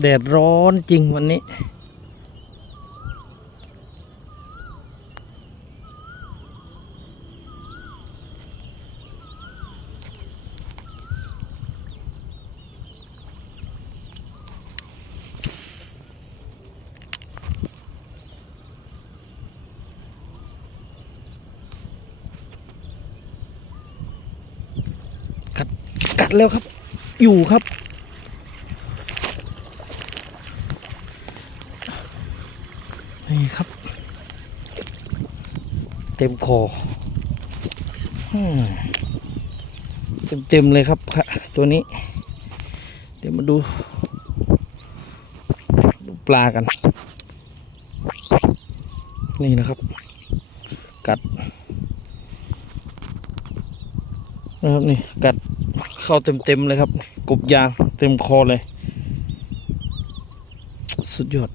แดดร้อนจริงวันนี้ กัดกัดแล้วครับ อยู่ครับ นี่ครับ เต็มคออืมเต็มเลยครับค่ะตัวนี้ เดี๋ยวมาดู ดูปลากัน นี่นะครับ กัดนะครับนี่กัดเข้าเต็มๆเลยครับ กบยางเต็มคอเลย สุดยอด